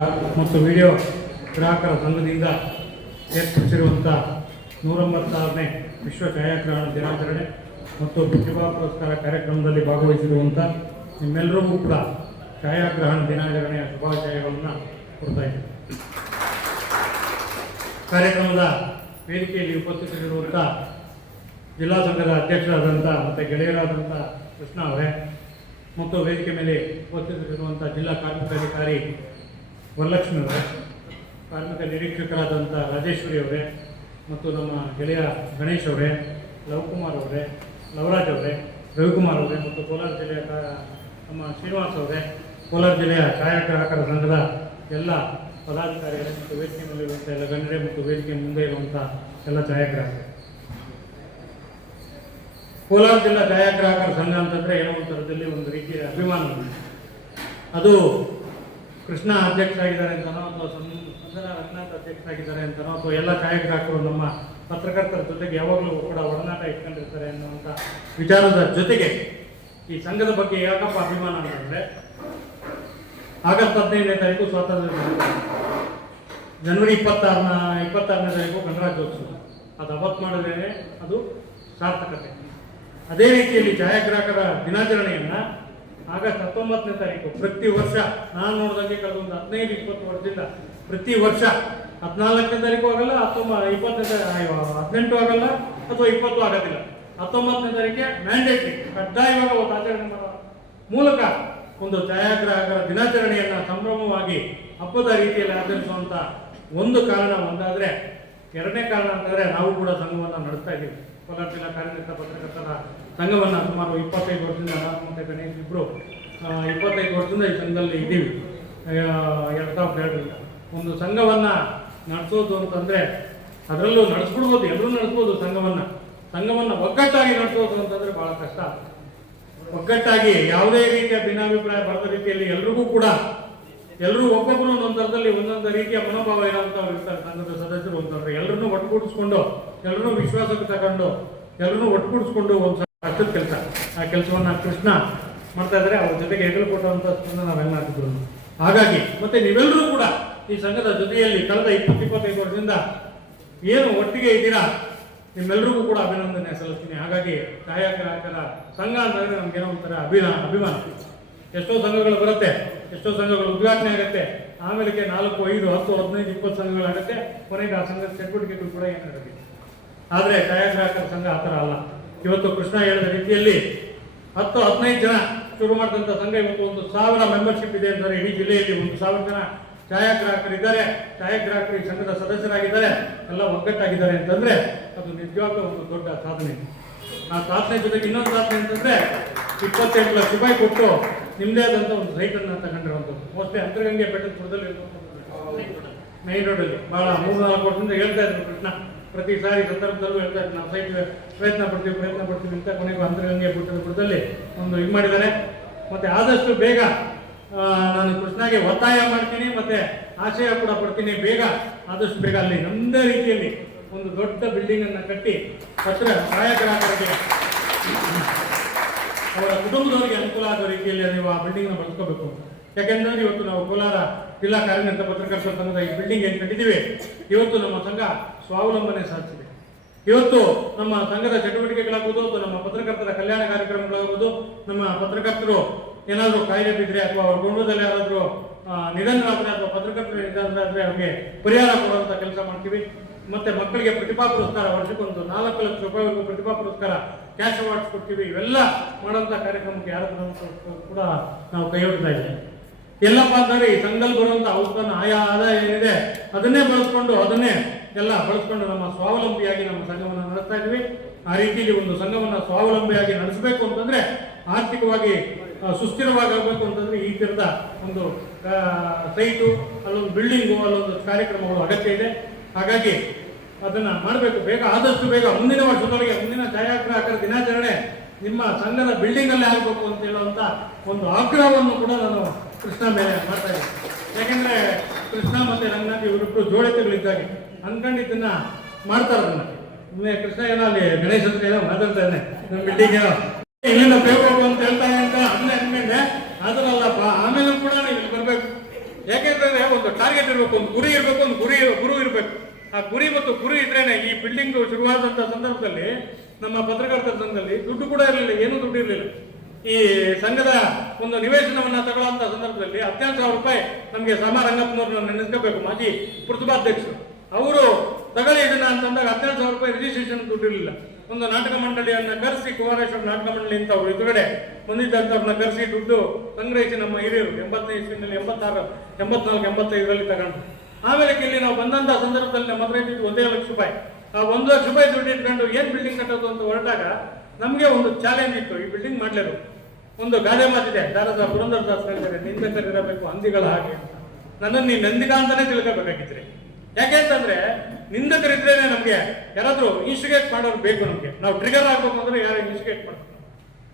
ಮತ್ತು ವಿಡಿಯೋ ಗ್ರಾಹಕರ ಸಂಘದಿಂದ ಏರ್ಪಡಿಸಿರುವಂಥ 196ನೇ ವಿಶ್ವ ಛಾಯಾಗ್ರಹಣ ದಿನಾಚರಣೆ ಮತ್ತು ಪ್ರತಿಭಾ ಪುರಸ್ಕಾರ ಕಾರ್ಯಕ್ರಮದಲ್ಲಿ ಭಾಗವಹಿಸಿರುವಂಥ ನಿಮ್ಮೆಲ್ಲರಿಗೂ ಕೂಡ ಛಾಯಾಗ್ರಹಣ ದಿನಾಚರಣೆಯ ಶುಭಾಶಯಗಳನ್ನು ಕೊಡ್ತಾ ಇದ್ದೇನೆ. ಕಾರ್ಯಕ್ರಮದ ವೇದಿಕೆಯಲ್ಲಿ ಉಪಸ್ಥಿತರಿರುವಂಥ ಜಿಲ್ಲಾ ಸಂಘದ ಅಧ್ಯಕ್ಷರಾದಂಥ ಮತ್ತು ಗೆಳೆಯರಾದಂಥ ಕೃಷ್ಣ ಅವರೇ ಮತ್ತು ವೇದಿಕೆ ಮೇಲೆ ಉಪಸ್ಥಿತರಿರುವಂಥ ಜಿಲ್ಲಾ ಕಾರ್ಮಿಕಾಧಿಕಾರಿ ವರಲಕ್ಷ್ಮಿ ಅವರೇ, ಕಾರ್ಮಿಕ ನಿರೀಕ್ಷಕರಾದಂಥ ರಾಜೇಶ್ವರಿ ಅವರೇ ಮತ್ತು ನಮ್ಮ ಗೆಳೆಯ ಗಣೇಶ್ ಅವರೇ, ಲವಕುಮಾರ್ ಅವರೇ, ಲವರಾಜ್ ಅವರೇ, ರವಿಕುಮಾರ್ ಅವರೇ ಮತ್ತು ಕೋಲಾರ ಜಿಲ್ಲೆಯ ನಮ್ಮ ಶ್ರೀನಿವಾಸ್ ಅವರೇ, ಕೋಲಾರ ಜಿಲ್ಲೆಯ ಛಾಯಾಗ್ರಾಹಕರ ಸಂಘದ ಎಲ್ಲ ಪದಾಧಿಕಾರಿಗಳೇ ಮತ್ತು ವೇದಿಕೆ ಮೇಲಿರುವಂಥ ಎಲ್ಲ ಗಣ್ಯರೇ ಮತ್ತು ವೇದಿಕೆ ಮುಂದೆ ಇರುವಂಥ ಎಲ್ಲ ಛಾಯಾಗ್ರಾಹಕರು. ಕೋಲಾರ ಜಿಲ್ಲಾ ಛಾಯಾಗ್ರಾಹಕರ ಸಂಘ ಅಂತಂದರೆ ಏನೋ ಒಂದು ಥರದಲ್ಲಿ ಒಂದು ರೀತಿಯ ಅಭಿಮಾನ. ಅದು ಕೃಷ್ಣ ಅಧ್ಯಕ್ಷ ಆಗಿದ್ದಾರೆ ಅಂತನೋ ಅಥವಾ ಸಂಜನಾ ರಂಗನಾಥ್ ಅಧ್ಯಕ್ಷರಾಗಿದ್ದಾರೆ ಅಂತನೋ ಅಥವಾ ಎಲ್ಲ ಛಾಯಾಗ್ರಾಹಕರು ನಮ್ಮ ಪತ್ರಕರ್ತರ ಜೊತೆಗೆ ಯಾವಾಗಲೂ ಕೂಡ ಒಡನಾಟ ಇಟ್ಕೊಂಡಿರ್ತಾರೆ ಅನ್ನುವಂಥ ವಿಚಾರದ ಜೊತೆಗೆ ಈ ಸಂಘದ ಬಗ್ಗೆ ಯಾಕಪ್ಪ ಅಭಿಮಾನ ಅಂತಂದರೆ, ಆಗಸ್ಟ್ 15ನೇ ತಾರೀಕು ಸ್ವಾತಂತ್ರ್ಯ ದಿನ, ಜನವರಿ 26ನೇ ತಾರೀಕು ಗಣರಾಜ್ಯೋತ್ಸವ. ಅದು ಅವತ್ತು ಮಾಡಿದ್ರೆ ಅದು ಸಾರ್ಥಕತೆ. ಅದೇ ರೀತಿಯಲ್ಲಿ ಛಾಯಾಗ್ರಾಹಕರ ದಿನಾಚರಣೆಯನ್ನು ಆಗಸ್ಟ್ 19ನೇ ತಾರೀಕು ಪ್ರತಿ ವರ್ಷ ನಾನು ನೋಡಿದಂಗೆ ಕಳೆದ ಒಂದು 15-20 ವರ್ಷದಿಂದ ಪ್ರತಿ ವರ್ಷ 14ನೇ ತಾರೀಕು ಆಗಲ್ಲ, 18 ಆಗಲ್ಲ ಅಥವಾ 20 ಆಗೋದಿಲ್ಲ, 19ನೇ ತಾರೀಕಿಗೆ ಮ್ಯಾಂಡೇಟ್ರಿ ಕಡ್ಡಾಯವಾಗಿ ಒಂದು ಆಚರಣೆ ಮಾಡುವ ಮೂಲಕ ಒಂದು ಛಾಯಾಗ್ರಾಹಕರ ದಿನಾಚರಣೆಯನ್ನು ಸಂಭ್ರಮವಾಗಿ ಹಬ್ಬದ ರೀತಿಯಲ್ಲಿ ಆಚರಿಸುವಂಥ ಒಂದು ಕಾರಣ ಒಂದಾದರೆ, ಎರಡನೇ ಕಾರಣ ಅಂತಂದರೆ ನಾವು ಕೂಡ ಸಂಘವನ್ನು ನಡೆಸ್ತಾ ಇದ್ದೀವಿ. ಕೋಲಾರ ಜಿಲ್ಲಾ ಕಾರ್ಯನಿರತ ಪತ್ರಕರ್ತರ ಸಂಘವನ್ನು ಸುಮಾರು 25 ವರ್ಷದಿಂದ ನಾನು ಮತ್ತು ಗಣೇಶ್ ಇಬ್ಬರು 25 ವರ್ಷದಿಂದ ಈ ಸಂಘದಲ್ಲಿ ಇದ್ದೀವಿ. 2002ರಿಂದ ಒಂದು ಸಂಘವನ್ನು ನಡೆಸೋದು ಅಂತಂದರೆ ಅದರಲ್ಲೂ ನಡೆಸ್ಬಿಡ್ಬೋದು, ಎಲ್ಲರೂ ನಡೆಸ್ಬೋದು. ಸಂಘವನ್ನು ಒಗ್ಗಟ್ಟಾಗಿ ನಡೆಸೋದು ಅಂತಂದರೆ ಭಾಳ ಕಷ್ಟ. ಒಗ್ಗಟ್ಟಾಗಿ ಯಾವುದೇ ರೀತಿಯ ಭಿನ್ನಾಭಿಪ್ರಾಯ ಬರದ ರೀತಿಯಲ್ಲಿ ಎಲ್ಲರೂ ಒಬ್ಬೊಬ್ಬರು ಒಂದೊಂದು ಥರದಲ್ಲಿ ಒಂದೊಂದು ರೀತಿಯ ಮನೋಭಾವ ಇರೋಂಥವ್ರು ಇರ್ತಾರೆ. ಸಂಘದ ಸದಸ್ಯರು ಅಂತಂದ್ರೆ ಎಲ್ಲರನ್ನೂ ಒಟ್ಟುಗೂಡಿಸ್ಕೊಂಡು, ಎಲ್ಲರನ್ನೂ ವಿಶ್ವಾಸಕ್ಕೆ ತಗೊಂಡು, ಎಲ್ಲರನ್ನೂ ಒಟ್ಟುಗೂಡಿಸ್ಕೊಂಡು ಒಂದು ಕಷ್ಟದ ಕೆಲಸ, ಆ ಕೆಲಸವನ್ನು ಕೃಷ್ಣ ಮಾಡ್ತಾ ಇದ್ದಾರೆ. ಅವ್ರ ಜೊತೆಗೆ ಹೆಗಲು ಕೊಟ್ಟುವಂಥ ನಾವೆಲ್ಲ ಹಾಕಿದ್ರು. ಹಾಗಾಗಿ ಮತ್ತೆ ನೀವೆಲ್ಲರೂ ಕೂಡ ಈ ಸಂಘದ ಜೊತೆಯಲ್ಲಿ ಕಳೆದ 20-25 ವರ್ಷದಿಂದ ಏನು ಒಟ್ಟಿಗೆ ಇದ್ದೀರಾ, ನಿಮ್ಮೆಲ್ಲರಿಗೂ ಕೂಡ ಅಭಿನಂದನೆ ಸಲ್ಲಿಸ್ತೀನಿ. ಹಾಗಾಗಿ ಛಾಯಾಗ್ರಾಹಕರ ಸಂಘ ಅಂತಂದರೆ ನಮಗೇನೋ ಒಂಥರ ಅಭಿಮಾನ. ಎಷ್ಟೋ ಸಂಘಗಳು ಬರುತ್ತೆ, ಎಷ್ಟೋ ಸಂಘಗಳು ಉದ್ಘಾಟನೆ ಆಗುತ್ತೆ, ಆಮೇಲೆ 4, 5, 10, 15, 20 ಸಂಘಗಳಾಗುತ್ತೆ. ಕೊನೆಗೆ ಆ ಸಂಘದ ಚಟುವಟಿಕೆಗಳು ಕೂಡ ಏನು ನಡೆದಿದೆ. ಆದರೆ ಛಾಯಾಗ್ರಾಹಕರ ಸಂಘ ಆ ಥರ ಅಲ್ಲ. ಇವತ್ತು ಕೃಷ್ಣ ಹೇಳಿದ ರೀತಿಯಲ್ಲಿ 10-15 ಜನ ಶುರು ಮಾಡಿದಂಥ ಸಂಘ ಇವತ್ತು 1,000 ಮೆಂಬರ್ಶಿಪ್ ಇದೆ ಅಂತಾರೆ. ಇಡೀ ಜಿಲ್ಲೆಯಲ್ಲಿ 1,000 ಜನ ಛಾಯಾಗ್ರಾಹಕರಿದ್ದಾರೆ, ಛಾಯಾಗ್ರಾಹಕರು ಈ ಸಂಘದ ಸದಸ್ಯರಾಗಿದ್ದಾರೆ, ಎಲ್ಲ ಒಗ್ಗಟ್ಟಾಗಿದ್ದಾರೆ ಅಂತಂದರೆ ಅದು ನಿಜವಾಗ್ಲೂ ಒಂದು ದೊಡ್ಡ ಸಾಧನೆ. ಆ ಸಾಧನೆ ಜೊತೆಗೆ ಇನ್ನೊಂದು ಸಾಧನೆ ಅಂತಂದರೆ 28 ಲಕ್ಷ ರೂಪಾಯಿ ಕೊಟ್ಟು ನಿಮ್ಮದೇ ಆದಂಥ ಒಂದು ಸೈಟನ್ನು ತಗೊಂಡಿರುವಂಥದ್ದು. ಮೋಸ್ಟ್ಲಿ ಅಂತರಗಂಗೆ ಬೆಟ್ಟದಪುರದಲ್ಲಿ ಮೈನ್ ರೋಡಲ್ಲಿ ಭಾಳ 3-4 ವರ್ಷದಿಂದ ಹೇಳ್ತಾ ಇದ್ರು ಕೃಷ್ಣ. ಪ್ರತಿ ಸಾರಿ ಸಂದರ್ಭದಲ್ಲೂ ಹೇಳ್ತಾ ಇದ್ರು, ನಾವು ಸೈಟ್ ಪ್ರಯತ್ನ ಪಡ್ತೀವಿ ಅಂತ. ಕೊನೆಗೂ ಅಂತರಗಂಗೆ ಬೆಟ್ಟದಪುರದಲ್ಲಿ ಒಂದು ಇದು ಮಾಡಿದ್ದಾರೆ. ಮತ್ತು ಆದಷ್ಟು ಬೇಗ ನಾನು ಕೃಷ್ಣಗೆ ಒತ್ತಾಯ ಮಾಡ್ತೀನಿ ಮತ್ತು ಆಶಯ ಕೂಡ ಪಡ್ತೀನಿ, ಆದಷ್ಟು ಬೇಗ ಅಲ್ಲಿ ನಮ್ಮದೇ ರೀತಿಯಲ್ಲಿ ಒಂದು ದೊಡ್ಡ ಬಿಲ್ಡಿಂಗನ್ನು ಕಟ್ಟಿ ಛಾಯಾಗ್ರಾಹಕರಿಗೆ ಅವರ ಕುಟುಂಬದವರಿಗೆ ಅನುಕೂಲ ಆಗೋ ರೀತಿಯಲ್ಲಿ ನೀವು ಆ ಬಿಲ್ಡಿಂಗ್ನ ಬಳಸ್ಕೋಬೇಕು. ಯಾಕೆಂದರೆ ಇವತ್ತು ನಾವು ಕೋಲಾರ ಜಿಲ್ಲಾ ಕಾರ್ಯನಿರತ ಪತ್ರಕರ್ತರ ಸಂಘದ ಈ ಬಿಲ್ಡಿಂಗ್ ಏನು ಕಟ್ಟಿದ್ದೀವಿ, ಇವತ್ತು ನಮ್ಮ ಸಂಘ ಸ್ವಾವಲಂಬನೆ ಸಾಧಿಸಿದೆ. ಇವತ್ತು ನಮ್ಮ ಸಂಘದ ಚಟುವಟಿಕೆಗಳಾಗ್ಬೋದು ಅಥವಾ ನಮ್ಮ ಪತ್ರಕರ್ತರ ಕಲ್ಯಾಣ ಕಾರ್ಯಕ್ರಮಗಳಾಗ್ಬೋದು, ನಮ್ಮ ಪತ್ರಕರ್ತರು ಏನಾದರೂ ಕಾಯಿಲೆ ಬಿದ್ದರೆ ಅಥವಾ ಅವ್ರ ಕುಟುಂಬದಲ್ಲಿ ಯಾರಾದರೂ ನಿಧನರಾದರೆ ಅಥವಾ ಪತ್ರಕರ್ತರು ನಿಧನರಾದರೆ ಅವ್ರಿಗೆ ಪರಿಹಾರ ಕೊಡುವಂಥ ಕೆಲಸ ಮಾಡ್ತೀವಿ. ಮತ್ತು ಮಕ್ಕಳಿಗೆ ಪ್ರತಿಭಾ ಪುರಸ್ಕಾರ, ವರ್ಷಕ್ಕೊಂದು 4 ಲಕ್ಷ ರೂಪಾಯಿವರೆಗೂ ಪ್ರತಿಭಾ ಪುರಸ್ಕಾರ, ಕ್ಯಾಶ್ ಅವಾರ್ಡ್ಸ್ ಕೊಡ್ತೀವಿ. ಇವೆಲ್ಲ ಮಾಡೋಂಥ ಕಾರ್ಯಕ್ರಮಕ್ಕೆ ಯಾರು ಕೂಡ ನಾವು ಕೈ ಹೊಡ್ತಾ ಇದ್ದೀವಿ. ಎಲ್ಲಪ್ಪ ಅಂತಂದರೆ ಈ ಸಂಘದಲ್ಲಿ ಬರುವಂಥ ಉತ್ಪನ್ನ ಆಯಾ ಆದಾಯ ಏನಿದೆ ಅದನ್ನೇ ಬಳಸ್ಕೊಂಡು ನಮ್ಮ ಸ್ವಾವಲಂಬಿಯಾಗಿ ನಮ್ಮ ಸಂಘವನ್ನು ನಡೆಸ್ತಾ ಇದ್ವಿ. ಆ ರೀತಿಯಲ್ಲಿ ಒಂದು ಸಂಘವನ್ನು ಸ್ವಾವಲಂಬಿಯಾಗಿ ನಡೆಸಬೇಕು ಅಂತಂದರೆ, ಆರ್ಥಿಕವಾಗಿ ಸುಸ್ಥಿರವಾಗಬೇಕು ಅಂತಂದರೆ ಈ ಥರದ ಒಂದು ಸೈಟು, ಅಲ್ಲೊಂದು ಬಿಲ್ಡಿಂಗು, ಅಲ್ಲೊಂದು ಕಾರ್ಯಕ್ರಮಗಳು ಅಗತ್ಯ ಇದೆ. ಹಾಗಾಗಿ ಅದನ್ನು ಮಾಡಬೇಕು ಆದಷ್ಟು ಬೇಗ. ಮುಂದಿನ ವರ್ಷದೊಳಗೆ ಮುಂದಿನ ಛಾಯಾಗ್ರಾಹಕರ ದಿನಾಚರಣೆ ನಿಮ್ಮ ಸಂಘದ ಬಿಲ್ಡಿಂಗಲ್ಲೇ ಆಗಬೇಕು ಅಂತ ಹೇಳುವಂಥ ಒಂದು ಆಗ್ರಹವನ್ನು ಕೂಡ ನಾನು ಕೃಷ್ಣ ಮೇಲೆ ಮಾಡ್ತಾ ಇದ್ದೀನಿ. ಯಾಕೆಂದರೆ ಕೃಷ್ಣ ಮತ್ತು ರಂಗನಾಥ್ ಇವರಿಬ್ಬರು ಜೋಡಿತೆಗಳಿದ್ದಾಗೆ ಅಂದ್ಕೊಂಡಿದ್ದನ್ನು ಮಾಡ್ತಾರೆ. ಅದನ್ನು ಕೃಷ್ಣ ಏನೋ ಅಲ್ಲಿ ಗಣೇಶ್ ಹತ್ರ ಏನೋ ಮಾತಾಡ್ತಾ ಇದ್ದಾನೆ, ನಮ್ಮ ಬಿಲ್ಡಿಂಗ್ ಏನೋ ಇಲ್ಲಿಂದ ಬೇಕು ಅಂತ ಹೇಳ್ತಾನೆ ಅಂತ ಅಂದ್ಮೇಲೆ ಅದರಲ್ಲಪ್ಪ, ಆಮೇಲೆ ಕೂಡ ನೀವು ಇಲ್ಲಿ ಬರಬೇಕು. ಯಾಕೆಂದ್ರೆ ಒಂದು ಟಾರ್ಗೆಟ್ ಇರಬೇಕು, ಒಂದು ಗುರಿ ಇರಬೇಕು, ಒಂದು ಗುರು ಇರಬೇಕು. ಆ ಗುರಿ ಮತ್ತು ಗುರಿ ಇದ್ರೇನೆ ಈ ಬಿಲ್ಡಿಂಗ್ ಶುರುವಾದಂಥ ಸಂದರ್ಭದಲ್ಲಿ ನಮ್ಮ ಪತ್ರಕರ್ತರ ಸಂಘದಲ್ಲಿ ದುಡ್ಡು ಕೂಡ ಇರಲಿಲ್ಲ, ಏನೂ ದುಡ್ಡು ಇರಲಿಲ್ಲ. ಈ ಸಂಘದ ಒಂದು ನಿವೇಶನವನ್ನು ತಗೊಳ್ಳುವಂಥ ಸಂದರ್ಭದಲ್ಲಿ 17,000 ರೂಪಾಯಿ ನಮಗೆ ಸಮ ರಂಗಪ್ಪನವ್ರನ್ನ ನೆನೆಸ್ಕೋಬೇಕು, ಮಾಜಿ ಪ್ರತಿಭಾಧ್ಯಕ್ಷರು. ಅವರು ತಗೊಳ್ಳಿ ಇದನ್ನ ಅಂತಂದಾಗ 17,000 ರೂಪಾಯಿ ರಿಜಿಸ್ಟ್ರೇಷನ್ ದುಡ್ಡು ಇರಲಿಲ್ಲ. ಒಂದು ನಾಟಕ ಮಂಡಳಿಯನ್ನು ಕರೆಸಿ, ಕುಮಾರೇಶ್ವರ ನಾಟಕ ಮಂಡಳಿ ಅಂತ ಅವರು ಎದುರುಗಡೆ ಬಂದಿದ್ದಂಥವ್ರನ್ನ ಕರೆಸಿ ದುಡ್ಡು ಸಂಗ್ರಹಿಸಿ ನಮ್ಮ ಹಿರಿಯರು 80ನೇ ಇಸ್ವಿನಲ್ಲಿ 86, 84, 85ರಲ್ಲಿ ತಗೊಂಡು, ಆಮೇಲೆ ಇಲ್ಲಿ ನಾವು ಬಂದಂಥ ಸಂದರ್ಭದಲ್ಲಿ ನಮ್ಮ ಹತ್ರ ಇದ್ದಿದ್ದು 1 ಲಕ್ಷ ರೂಪಾಯಿ. ಆ 1 ಲಕ್ಷ ರೂಪಾಯಿ ದುಡ್ಡು ಇಟ್ಕೊಂಡು ಏನು ಬಿಲ್ಡಿಂಗ್ ಕಟ್ಟೋದು ಅಂತ ಹೊರಟಾಗ ನಮಗೆ ಒಂದು ಚಾಲೆಂಜ್ ಇತ್ತು, ಈ ಬಿಲ್ಡಿಂಗ್ ಮಾಡಲೇಬೇಕು. ಒಂದು ಗಾದೆ ಮಾತಿದೆ, ದಾರದ ಪುರಂದರದಾಸ್ ಹೇಳ್ತಾರೆ, ನಿಂದಕರಿರಬೇಕು ಹಂದಿಗಳ ಹಾಗೆ ಅಂತ. ನನ್ನನ್ನು ನೀವು ನಂದಿಗ ಅಂತಾನೆ ತಿಳ್ಕೋಬೇಕಾಗಿದ್ರೆ. ಯಾಕೆ ಅಂತಂದ್ರೆ ನಿಂದಕರಿದ್ರೇನೆ ನಮಗೆ ಯಾರಾದ್ರೂ ಇನ್ಸ್ಟಿಗೇಟ್ ಮಾಡೋರು ಬೇಕು. ನಮಗೆ ನಾವು ಟ್ರಿಗರ್ ಆಗ್ಬೇಕು ಅಂದ್ರೆ ಯಾರು ಇನ್ಸ್ಟಿಗೇಟ್ ಮಾಡ್ತಾರೆ.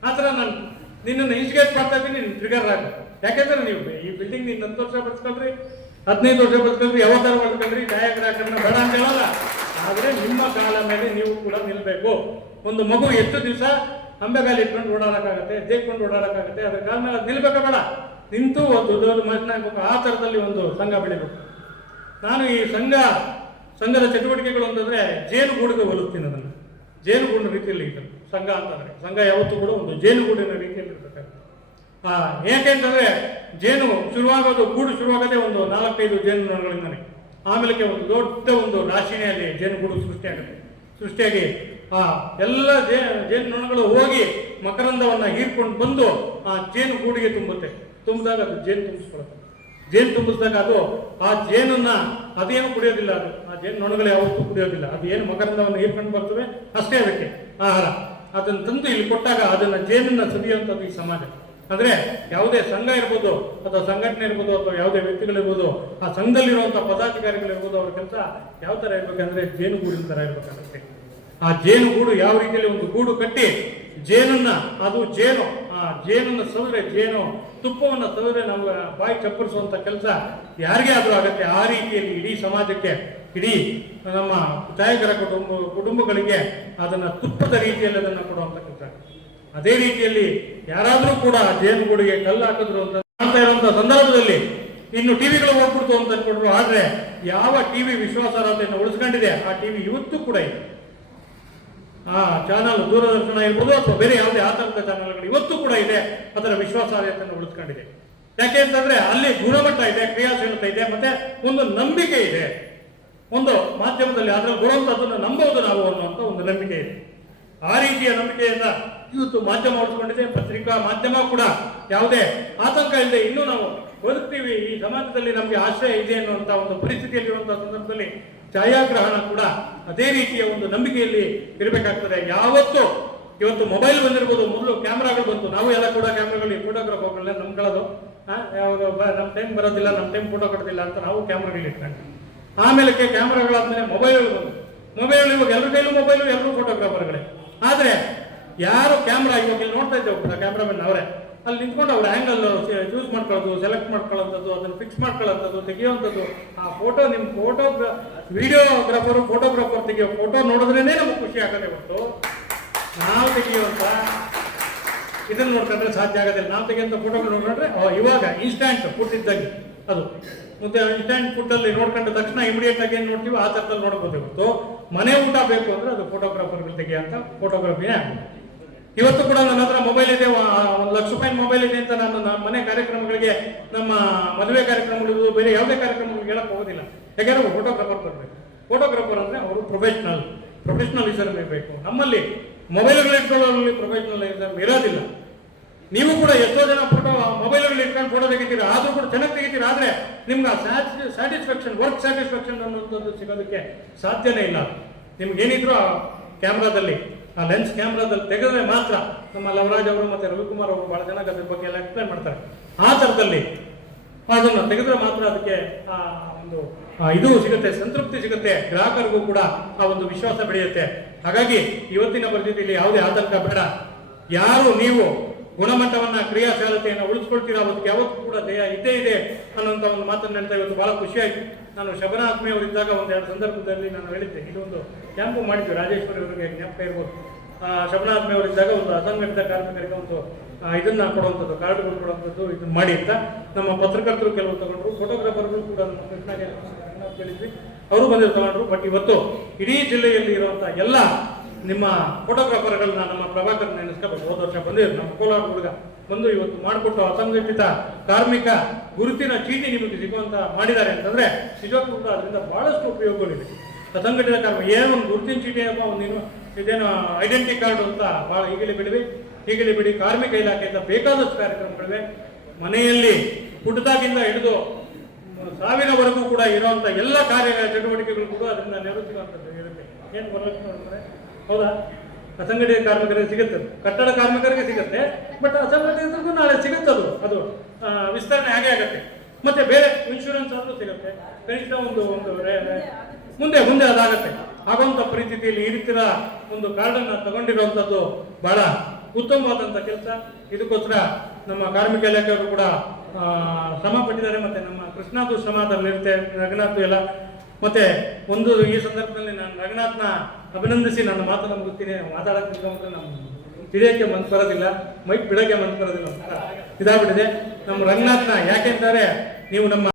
ಆ ಥರ ನಾನು ನಿನ್ನನ್ನು ಇನ್ಸ್ಟಿಗೇಟ್ ಮಾಡ್ತಾ ಇದ್ದೀನಿ, ನೀನು ಟ್ರಿಗರ್ ಆಗಬೇಕು. ಯಾಕೆಂದ್ರೆ ನೀವು ಈ ಬಿಲ್ಡಿಂಗ್ ನೀನು 10 ವರ್ಷ ಬದುಕೊಳ್ರಿ, 15 ವರ್ಷ ಬದುಕೊಳ್ರಿ, ಯಾವತ್ತಾರು ಬದುಕೊಳ್ರಿ, ಛಾಯಾಗ್ರಾಹಕರನ್ನ ಬೇಡ ಅಂತ ಹೇಳಲ್ಲ. ಆದರೆ ನಿಮ್ಮ ಕಾಲ ಮೇಲೆ ನೀವು ಕೂಡ ನಿಲ್ಬೇಕು. ಒಂದು ಮಗು ಎಷ್ಟು ದಿವಸ ಅಂಬೆಗಾಲಿ ಇಟ್ಕೊಂಡು ಓಡಾಡಕ್ಕಾಗತ್ತೆ, ಜೇಕೊಂಡು ಓಡಾಡಕ್ಕಾಗತ್ತೆ, ಅದ್ರ ಕಾಲ ಮೇಲೆ ಅದು ನಿಲ್ಬೇಕ ಬೇಡ, ನಿಂತು ಒಂದು ದೊಡ್ಡ ಮನುಷ್ಯನ ಆಗ್ಬೇಕು. ಆ ಥರದಲ್ಲಿ ಒಂದು ಸಂಘ ಬೆಳಿಬೇಕು. ನಾನು ಈ ಸಂಘದ ಚಟುವಟಿಕೆಗಳು ಅಂತಂದ್ರೆ ಜೇನುಗೂಡಿಗೆ ಹೋಲಿಸ್ತೀನಿ ಅದನ್ನು. ಜೇನುಗೂಡಿನ ರೀತಿಯಲ್ಲಿ ಇದೆ ಸಂಘ ಅಂತಂದ್ರೆ. ಸಂಘ ಯಾವತ್ತೂ ಕೂಡ ಒಂದು ಜೇನುಗೂಡಿನ ರೀತಿಯಲ್ಲಿ ಇರಬೇಕಾಗುತ್ತೆ. ಏಕೆಂತಂದ್ರೆ ಜೇನು ಶುರುವಾಗೋದು, ಗೂಡು ಶುರುವಾಗದೆ ಒಂದು 4-5 ಜೇನುನೊಣಗಳಿಂದಾನೆ. ಆಮೇಲೆ ಒಂದು ದೊಡ್ಡ ಒಂದು ರಾಶಿನೇ ಅಲ್ಲಿ ಜೇನುಗೂಡು ಸೃಷ್ಟಿಯಾಗುತ್ತೆ. ಸೃಷ್ಟಿಯಾಗಿ ಎಲ್ಲ ಜೇನುನೊಣಗಳು ಹೋಗಿ ಮಕರಂದವನ್ನ ಹೀರ್ಕೊಂಡು ಬಂದು ಆ ಜೇನುಗೂಡಿಗೆ ತುಂಬುತ್ತೆ. ತುಂಬಿದಾಗ ಅದು ಜೇನು ತುಂಬಿಸ್ಕೊಳುತ್ತೆ. ಜೇನು ತುಂಬಿಸಿದಾಗ ಅದು ಆ ಜೇನನ್ನ ಅದೇನು ಕುಡಿಯೋದಿಲ್ಲ, ಅದು ಆ ಜೇನು ನೊಣಗಳು ಯಾವತ್ತೂ ಕುಡಿಯೋದಿಲ್ಲ. ಅದು ಏನು ಮಕರಂದವನ್ನು ಹೀರ್ಕೊಂಡು ಬರ್ತವೆ ಅಷ್ಟೇ ಅದಕ್ಕೆ ಆಹಾರ. ಅದನ್ನು ತಂದು ಇಲ್ಲಿ ಕೊಟ್ಟಾಗ ಅದನ್ನ ಜೇನನ್ನ ಸವಿಯುವಂಥದ್ದು ಈ ಸಮಾಜ. ಅಂದ್ರೆ ಯಾವುದೇ ಸಂಘ ಇರ್ಬೋದು ಅಥವಾ ಸಂಘಟನೆ ಇರ್ಬೋದು ಅಥವಾ ಯಾವುದೇ ವ್ಯಕ್ತಿಗಳಿರ್ಬೋದು, ಆ ಸಂಘದಲ್ಲಿರುವಂಥ ಪದಾಧಿಕಾರಿಗಳಿರ್ಬೋದು, ಅವ್ರ ಕೆಲಸ ಯಾವ ಥರ ಇರ್ಬೇಕಂದ್ರೆ ಜೇನುಗೂಡಿನ ಥರ ಇರ್ಬೇಕಾಗುತ್ತೆ. ಆ ಜೇನುಗೂಡು ಯಾವ ರೀತಿಯಲ್ಲಿ ಒಂದು ಗೂಡು ಕಟ್ಟಿ ಜೇನನ್ನ, ಅದು ಜೇನು, ಆ ಜೇನನ್ನು ಸವಿದ್ರೆ, ಜೇನು ತುಪ್ಪವನ್ನು ಸವಿದ್ರೆ ನಮ್ಗೆ ಬಾಯಿ ಚಪ್ಪರಿಸುವಂಥ ಕೆಲಸ ಯಾರಿಗೇ ಆದರೂ ಆಗತ್ತೆ. ಆ ರೀತಿಯಲ್ಲಿ ಇಡೀ ಸಮಾಜಕ್ಕೆ, ಇಡೀ ನಮ್ಮ ಛಾಯಾಗ್ರಾಹಕ ಕುಟುಂಬಗಳಿಗೆ ಅದನ್ನ ತುಪ್ಪದ ರೀತಿಯಲ್ಲಿ ಅದನ್ನು ಕೊಡುವಂಥ ಕೆಲಸ. ಅದೇ ರೀತಿಯಲ್ಲಿ ಯಾರಾದರೂ ಕೂಡ ಜೇನುಗೂಡಿಗೆ ಕಲ್ಲು ಹಾಕಿದ್ರು ಅಂತ ಮಾಡ್ತಾ ಇರುವಂಥ ಸಂದರ್ಭದಲ್ಲಿ ಇನ್ನು ಟಿವಿಗಳು ಹೋಗ್ಬಿಡ್ತು ಅಂತ ಅನ್ಕೊಂಡ್ರು. ಆದ್ರೆ ಯಾವ ಟಿವಿ ವಿಶ್ವಾಸಾರ್ಹತೆಯನ್ನು ಉಳಿಸ್ಕೊಂಡಿದೆ ಆ ಟಿವಿ ಇವತ್ತು ಕೂಡ ಇದೆ. ಆ ಚಾನಲ್ ದೂರದರ್ಶನ ಇರ್ಬೋದು ಅಥವಾ ಬೇರೆ ಯಾವುದೇ ಆತಂಕ ಚಾನಲ್ಗಳು ಇವತ್ತು ಕೂಡ ಇದೆ, ಅದರ ವಿಶ್ವಾಸಾರ್ಹತೆಯನ್ನು ಉಳಿಸ್ಕೊಂಡಿದೆ. ಯಾಕೆ ಅಂತಂದ್ರೆ ಅಲ್ಲಿ ಗುಣಮಟ್ಟ ಇದೆ, ಕ್ರಿಯಾಶೀಲತೆ ಇದೆ, ಮತ್ತೆ ಒಂದು ನಂಬಿಕೆ ಇದೆ. ಒಂದು ಮಾಧ್ಯಮದಲ್ಲಿ ಅದ್ರಲ್ಲಿ ಬರುವಂತದ್ದನ್ನು ನಂಬೋದು ನಾವು ಅನ್ನುವಂಥ ಒಂದು ನಂಬಿಕೆ ಇದೆ. ಆ ರೀತಿಯ ನಂಬಿಕೆಯನ್ನ ಇವತ್ತು ಮಾಧ್ಯಮ ಉಳಿಸ್ಕೊಂಡಿದೆ. ಪತ್ರಿಕಾ ಮಾಧ್ಯಮ ಕೂಡ ಯಾವುದೇ ಆತಂಕ ಇಲ್ಲದೆ ಇನ್ನೂ ನಾವು ಬದುಕ್ತೀವಿ, ಈ ಸಮಾಜದಲ್ಲಿ ನಮಗೆ ಆಶ್ರಯ ಇದೆ ಅನ್ನುವಂಥ ಒಂದು ಪರಿಸ್ಥಿತಿಯಲ್ಲಿರುವಂತಹ ಸಂದರ್ಭದಲ್ಲಿ ಛಾಯಾಗ್ರಹಣ ಕೂಡ ಅದೇ ರೀತಿಯ ಒಂದು ನಂಬಿಕೆಯಲ್ಲಿ ಇರಬೇಕಾಗ್ತದೆ. ಯಾವತ್ತು ಇವತ್ತು ಮೊಬೈಲ್ ಬಂದಿರ್ಬೋದು, ಮೊದಲು ಕ್ಯಾಮ್ರಾಗಳು ಬಂತು, ನಾವು ಎಲ್ಲ ಕೂಡ ಕ್ಯಾಮ್ರಾಗಳು ಫೋಟೋಗ್ರಾಫರ್ಗಳನ್ನ ನಂಬ್ಕೊಳ್ಳೋದು. ಯಾವುದು ನಮ್ಮ ಟೈಮ್ ಬರೋದಿಲ್ಲ, ನಮ್ಮ ಟೈಮ್ ಫೋಟೋ ಕೊಡೋದಿಲ್ಲ ಅಂತ ನಾವು ಕ್ಯಾಮ್ರಾಗಳು ಇಟ್ಕೊಂಡು, ಆಮೇಲೆ ಕ್ಯಾಮ್ರಾಗಳಾದ್ಮೇಲೆ ಮೊಬೈಲ್ಗಳು ಬಂದು, ಮೊಬೈಲ್ ಇವಾಗ ಎಲ್ಲರ ಕೈಲೂ ಮೊಬೈಲು, ಎಲ್ಲರೂ ಫೋಟೋಗ್ರಾಫರ್ಗಳೇ. ಆದರೆ ಯಾರು ಕ್ಯಾಮ್ರಾ ಇವಾಗ ಇಲ್ಲಿ ನೋಡ್ತಾ ಇದ್ದೇವೆ, ಕ್ಯಾಮ್ರಾಮನ್ ಅವರೇ ಅಲ್ಲಿ ನಿಂತ್ಕೊಂಡು ಅವ್ರ ಆ್ಯಂಗಲ್ ಚೂಸ್ ಮಾಡ್ಕೊಳ್ಳೋದು, ಸೆಲೆಕ್ಟ್ ಮಾಡ್ಕೊಳ್ಳೋಂಥದ್ದು, ಅದನ್ನು ಫಿಕ್ಸ್ ಮಾಡ್ಕೊಳ್ಳೋಂಥದ್ದು, ತೆಗೆಯುವಂಥದ್ದು. ಆ ಫೋಟೋ ನಿಮ್ಮ ಫೋಟೋಗ್ರಾಫರ್ ತೆಗೆಯೋ ಫೋಟೋ ನೋಡಿದ್ರೇ ನಮಗೆ ಖುಷಿ ಆಗದೆ ಹೊರತು ನಾವು ತೆಗೆಯುವಂಥ ಇದನ್ನು ನೋಡ್ಕೊಂಡ್ರೆ ಸಾಧ್ಯ ಆಗೋದಿಲ್ಲ. ನಾವು ತೆಗೆಯುವಂಥ ಫೋಟೋಗಳು ನೋಡಿದ್ರೆ ಇವಾಗ ಇನ್ಸ್ಟ್ಯಾಂಟ್ ಫುಡ್ ಇದ್ದಂಗೆ ಅದು. ಮತ್ತೆ ಇನ್ಸ್ಟ್ಯಾಂಟ್ ಫುಡ್ಡಲ್ಲಿ ನೋಡ್ಕೊಂಡು ತಕ್ಷಣ ಇಮಿಡಿಯೇಟ್ ಆಗಿ ಏನು ನೋಡ್ತೀವಿ ಆ ಥರದಲ್ಲಿ ನೋಡ್ಬೋದು. ಹೊರತು ಮನೆ ಊಟ ಬೇಕು ಅಂದರೆ ಅದು ಫೋಟೋಗ್ರಾಫರ್ಗಳು ತೆಗೆಯುವಂಥ ಫೋಟೋಗ್ರಫಿನೇ ಆಗುತ್ತೆ. ಇವತ್ತು ಕೂಡ ನನ್ನ ಹತ್ರ ಮೊಬೈಲ್ ಇದೆ, 1 ಲಕ್ಷ ರೂಪಾಯಿ ಮೊಬೈಲ್ ಇದೆ ಅಂತ ನಾನು ನಮ್ಮ ಮನೆ ಕಾರ್ಯಕ್ರಮಗಳಿಗೆ, ನಮ್ಮ ಮದುವೆ ಕಾರ್ಯಕ್ರಮಗಳಿಗೂ ಬೇರೆ ಯಾವುದೇ ಕಾರ್ಯಕ್ರಮಗಳಿಗೆ ಹೇಳಕ್ ಹೋಗೋದಿಲ್ಲ. ಯಾಕೆಂದ್ರೆ ಫೋಟೋಗ್ರಾಫರ್ ಬರಬೇಕು. ಫೋಟೋಗ್ರಾಫರ್ ಅಂದ್ರೆ ಅವರು ಪ್ರೊಫೆಷನಲಿಸಮ್ ಇರಬೇಕು. ನಮ್ಮಲ್ಲಿ ಮೊಬೈಲ್ಗಳು ಇಟ್ಕೊಳ್ಳೋದ್ರಲ್ಲಿ ಪ್ರೊಫೆಷನಲಿಸಮ್ ಇರೋದಿಲ್ಲ. ನೀವು ಕೂಡ ಎಷ್ಟೋ ಜನ ಮೊಬೈಲ್ಗಳು ಇಟ್ಕೊಂಡು ಫೋಟೋ ತೆಗಿತೀರಾ, ಆದ್ರೂ ಕೂಡ ಚೆನ್ನಾಗಿ ತೆಗಿತೀರಾ. ಆದ್ರೆ ನಿಮ್ಗೆ ಸ್ಯಾಟಿಸ್ಫ್ಯಾಕ್ಷನ್, ವರ್ಕ್ ಸ್ಯಾಟಿಸ್ಫ್ಯಾಕ್ಷನ್ ಅನ್ನೋಂಥದ್ದು ಸಿಗೋದಕ್ಕೆ ಸಾಧ್ಯನೇ ಇಲ್ಲ. ನಿಮ್ಗೆ ಏನಿದ್ರು ಆ ಕ್ಯಾಮ್ರಾದಲ್ಲಿ, ಆ ಲೆನ್ಸ್ ಕ್ಯಾಮ್ರಾದಲ್ಲಿ ತೆಗೆದ್ರೆ ಮಾತ್ರ. ನಮ್ಮ ಲವರಾಜ್ ಅವರು ಮತ್ತೆ ರವಿಕುಮಾರ್ ಅವರು ಬಹಳ ಚೆನ್ನಾಗಿ ಅದ್ರ ಬಗ್ಗೆ ಎಲ್ಲ ಎಕ್ಸ್ಪ್ಲೈನ್ ಮಾಡ್ತಾರೆ. ಆ ಥರದಲ್ಲಿ ಅದನ್ನು ತೆಗೆದ್ರೆ ಮಾತ್ರ ಅದಕ್ಕೆ ಒಂದು ಇದು ಸಿಗುತ್ತೆ, ಸಂತೃಪ್ತಿ ಸಿಗುತ್ತೆ, ಗ್ರಾಹಕರಿಗೂ ಕೂಡ ಆ ಒಂದು ವಿಶ್ವಾಸ ಬೆಳೆಯುತ್ತೆ. ಹಾಗಾಗಿ ಇವತ್ತಿನ ಪರಿಸ್ಥಿತಿಯಲ್ಲಿ ಯಾವುದೇ ಆತಂಕ ಬೇಡ. ಯಾರು ನೀವು ಗುಣಮಟ್ಟವನ್ನ, ಕ್ರಿಯಾಶೀಲತೆಯನ್ನು ಉಳಿಸ್ಕೊಳ್ತೀರಾ ಅವತ್ತು ಯಾವತ್ತೂ ಕೂಡ ದೇಹ ಇದ್ದೇ ಇದೆ ಅನ್ನೋಂಥ ಒಂದು ಮಾತನ್ನು ಹೇಳ್ತಾ ಇವತ್ತು ಬಹಳ ಖುಷಿಯಾಗಿ. ನಾನು ಶಬನ ಆತ್ಮೀಯ ಅವರಿದ್ದಾಗ ಒಂದೆರಡು ಸಂದರ್ಭದಲ್ಲಿ ನಾನು ಹೇಳಿದ್ದೆ, ಇದೊಂದು ಕ್ಯಾಂಪು ಮಾಡಿದ್ವಿ, ರಾಜೇಶ್ವರಿ ಅವರಿಗೆ ಜ್ಞಾಪಕ ಇರ್ಬೋದು. ಶಬನ ಆತ್ಮೀಯ ಅವರಿದ್ದಾಗ ಒಂದು ಅಸಂಘಟಿತ ಕಾರ್ಮಿಕರಿಗೆ ಒಂದು ಇದನ್ನ ಕೊಡುವಂಥದ್ದು, ಕಾರ್ಡ್ಗಳು ಕೊಡುವಂಥದ್ದು ಇದನ್ನ ಮಾಡಿ ಅಂತ ನಮ್ಮ ಪತ್ರಕರ್ತರು ಕೆಲವು ತಗೊಂಡ್ರು, ಫೋಟೋಗ್ರಾಫರ್ಗಳು ಕೂಡ ನಮ್ಮ ಕೃಷ್ಣಗೆ ಕೇಳಿದ್ವಿ, ಅವರು ಬಂದಿದ್ದು ತಗೊಂಡ್ರು. ಬಟ್ ಇವತ್ತು ಇಡೀ ಜಿಲ್ಲೆಯಲ್ಲಿ ಇರುವಂಥ ಎಲ್ಲ ನಿಮ್ಮ ಫೋಟೋಗ್ರಾಫರ್ಗಳನ್ನ ನಮ್ಮ ಪ್ರಭಾಕರ್ ನೆನೆಸ್ಕೋಬೇಕು. ಹೋದ ವರ್ಷ ಬಂದಿದ್ರು ನಮ್ಮ ಕೋಲಾರ ಹುಡುಗ ಬಂದು ಇವತ್ತು ಮಾಡಿಕೊಟ್ಟು ಅಸಂಘಟಿತ ಕಾರ್ಮಿಕ ಗುರುತಿನ ಚೀಟಿ ನಿಮಗೆ ಸಿಗುವಂತ ಮಾಡಿದ್ದಾರೆ ಅಂತಂದ್ರೆ ನಿಜಕ್ಕೂ ಕೂಡ ಅದರಿಂದ ಬಹಳಷ್ಟು ಉಪಯೋಗಗಳಿದೆ. ಅಸಂಘಟಿತ ಕಾರ್ಮಿಕ ಏನೋ ಒಂದು ಗುರುತಿನ ಚೀಟಿ ಅಪ್ಪ, ಒಂದು ಇದೇನು ಐಡೆಂಟಿ ಕಾರ್ಡ್ ಅಂತ ಭಾಳ ಈಗಲೇ ಬಿಡಿ ಕಾರ್ಮಿಕ ಇಲಾಖೆಯಿಂದ ಬೇಕಾದಷ್ಟು ಕಾರ್ಯಕ್ರಮಗಳಿವೆ. ಮನೆಯಲ್ಲಿ ಪುಟ್ಟದಾಗಿಂದ ಹಿಡಿದು ಸಾವಿನವರೆಗೂ ಕೂಡ ಇರುವಂತ ಎಲ್ಲ ಕಾರ್ಯ ಚಟುವಟಿಕೆಗಳು ಕೂಡ ಅದರಿಂದ ನಿವೃತ್ತಿಸುವಂಥದ್ದು ಇರುತ್ತೆ. ಏನು ಬರಲಕ್ಷ್ಮಿ ನೋಡಿದ್ರೆ ಹೌದಾ, ಅಸಂಘಟಿತ ಕಾರ್ಮಿಕರಿಗೆ ಸಿಗುತ್ತೆ, ಕಟ್ಟಡ ಕಾರ್ಮಿಕರಿಗೆ ಸಿಗುತ್ತೆ, ಬಟ್ ಅಸಂಘಟಿತರಿಗೂ ನಾಳೆ ಸಿಗುತ್ತದು. ಅದು ವಿಸ್ತರಣೆ ಹಾಗೆ ಆಗುತ್ತೆ. ಮತ್ತೆ ಬೇರೆ ಇನ್ಶೂರೆನ್ಸ್ ಆದರೂ ಸಿಗುತ್ತೆ, ಕನಿಷ್ಠ ಒಂದು ಮುಂದೆ ಅದಾಗತ್ತೆ. ಆಗುವಂಥ ಪರಿಸ್ಥಿತಿಯಲ್ಲಿ ಈ ರೀತಿಯ ಒಂದು ಕಾರ್ಡನ್ನು ತಗೊಂಡಿರುವಂಥದ್ದು ಬಹಳ ಉತ್ತಮವಾದಂಥ ಕೆಲಸ. ಇದಕ್ಕೋಸ್ಕರ ನಮ್ಮ ಕಾರ್ಮಿಕ ಇಲಾಖೆಯವರು ಕೂಡ ಶ್ರಮ ಪಟ್ಟಿದ್ದಾರೆ. ಮತ್ತೆ ನಮ್ಮ ಕೃಷ್ಣಾದು ಶ್ರಮದಲ್ಲಿರುತ್ತೆ, ರಘುನಾಥ್ ಎಲ್ಲ. ಮತ್ತೆ ಒಂದು ಈ ಸಂದರ್ಭದಲ್ಲಿ ನಾನು ರಘುನಾಥ್ನ ಅಭಿನಂದಿಸಿ ನನ್ನ ಮಾತನ್ನು ಮುಗಿಸ್ತೀನಿ. ಮಾತಾಡೋಕ್ಕೆ ನಮ್ಮ ಹಿಡಿಯೋಕ್ಕೆ ಮನಸ್ಸು ಬರೋದಿಲ್ಲ, ಮೈಕ್ ಬಿಡೋಕ್ಕೆ ಮನಸ್ಸು ಬರೋದಿಲ್ಲ ಅಂತ ಇದಾಗ್ಬಿಟ್ಟಿದೆ. ನಮ್ಮ ರಂಗನಾಥ್ನ ಯಾಕೆಂತಾರೆ, ನೀವು ನಮ್ಮ